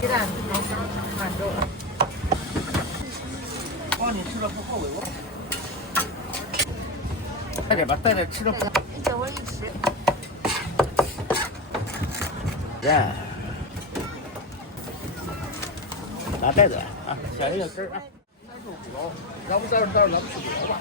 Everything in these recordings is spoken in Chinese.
鸡蛋满洲。哦，你吃了不后悔我。带点吧，带点吃了不。这我一吃。耶。拿袋子来啊，小一个根儿啊。要不到时候咱们吃不着吧？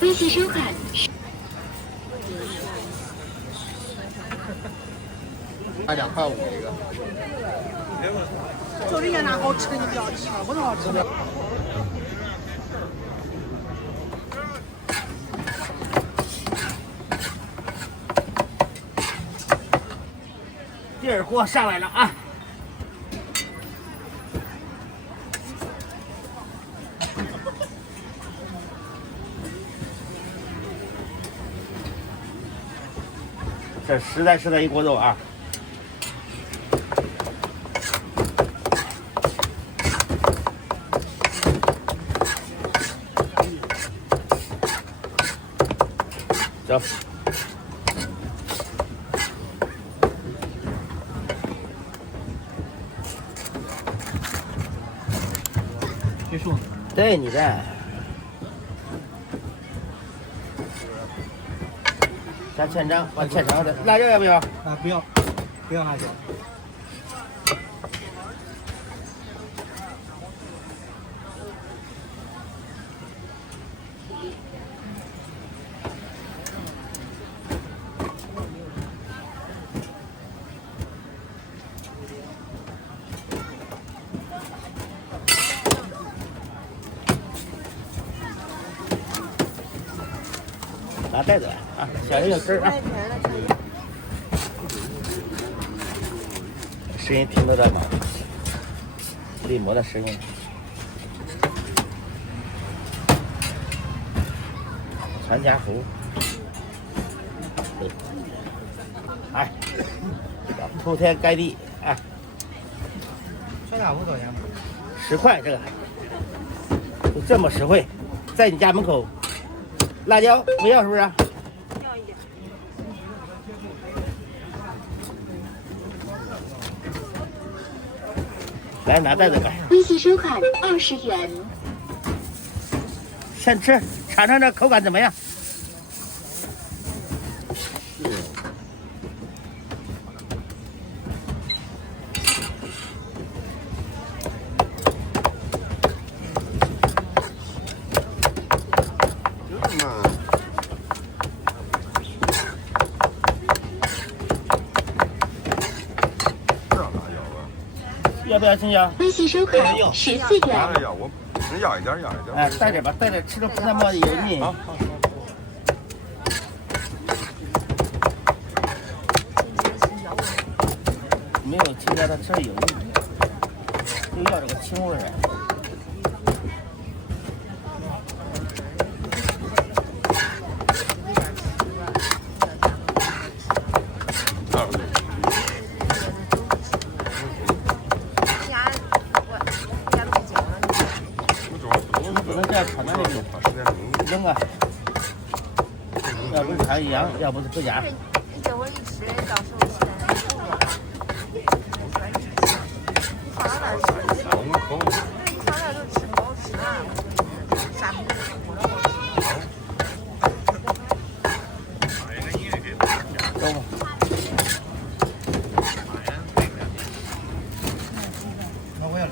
微信收款。卖2.5块一个。就人家那好吃的你不要吃，不能好吃的。第二锅上来了啊！这实在一锅肉啊！走。结束。对，你的。加千张，往切成的。辣椒要不要？啊，不要，不要辣椒。拿袋子来啊，小心有根儿啊！声音听得到吗？立膜的声音。全家福。对。哎，铺天盖地啊！全家福多少钱？10块这个，就这么实惠，在你家门口。辣椒不要是不是？要一点。来拿袋子来。微信收款20元。先吃，尝尝这口感怎么样？要不要青椒？微信收款14元。要，我能要一点，要一点。哎，带点吧，带点吃的不那么油腻。好。没有青椒，它吃的油腻，就要这个青味儿。扔啊！要不是它一样，要不是不加。你这会儿一吃，到时候起来受不了。你放到那儿吃，你放那儿都吃不好吃啊！啥没有吃过的好吃。走吧。那我要2。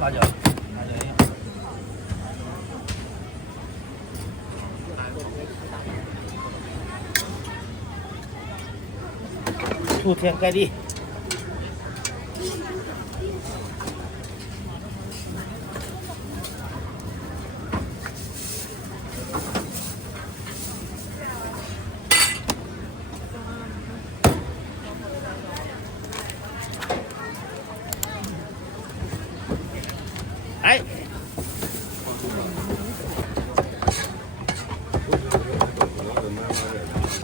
辣椒，铺天盖地。哎，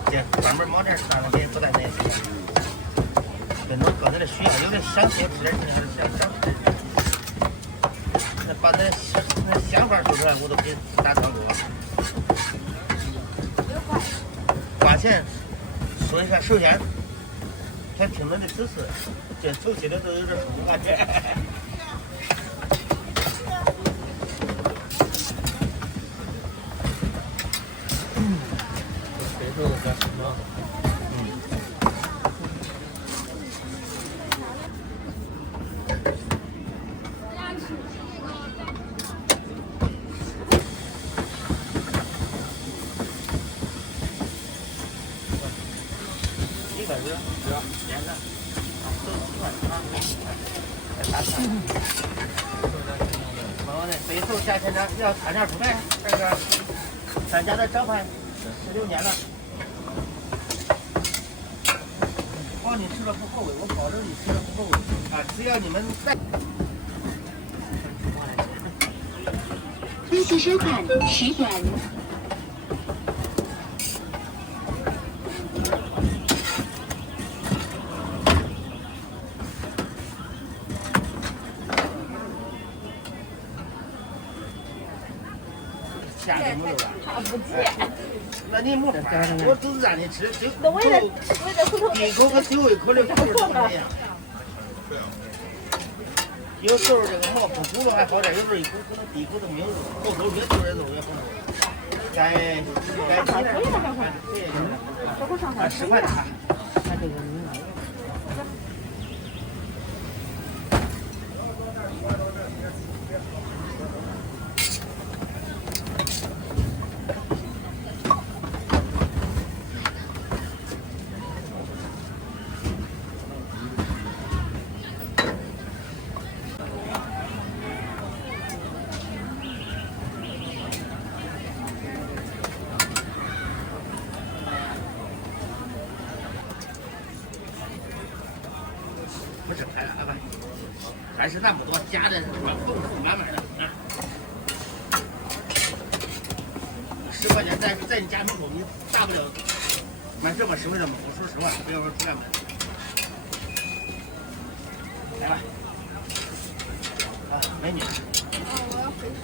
这专门往这上了，也不带那个，跟我刚才的需要有点想些吃，想吃，那把那想法说出来，我都给打招呼了。花钱说一下，首先，先听着的指示，这手心里都有点痛感觉。120，连着，都1块啊。再打3。我那北寿夏天的要3点出来，这个咱家的招牌16年了。包你吃了不后悔，我保证你吃了不后悔啊！只要你们在。微信收款10元。下面没有了，不见。那你没法，我都是让你吃，就那我也不头。第一口和丢一口的口是不一样。有时候这个毛不骨头还好点，有时候一口可能第一口都没有肉，后口越多的肉越丰富。该上腿了还快，这不上上10块大。那这个不是拍了啊吧？还是那么多加的，慢慢的啊。10块钱在你家门口，你大不了买这么实惠的蘑菇，说实话，不要说出来买。来吧，啊，美女。我要回去。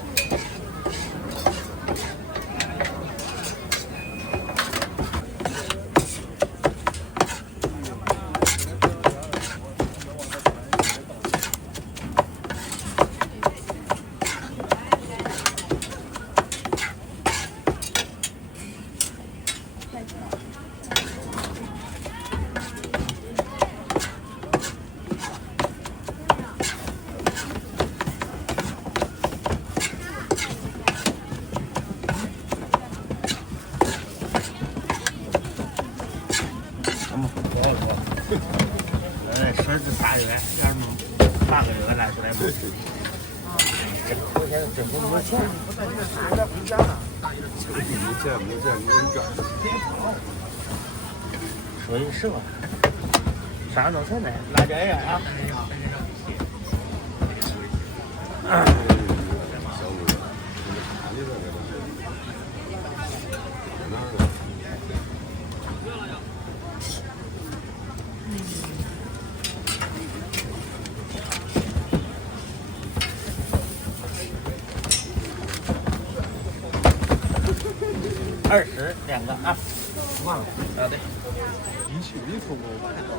说是3月，要是8个月来出来不？我现在真不没钱。没见，没干。说句实话，上周才呢，辣椒叶啊。20两个啊，忘了啊对。一去一出那600多。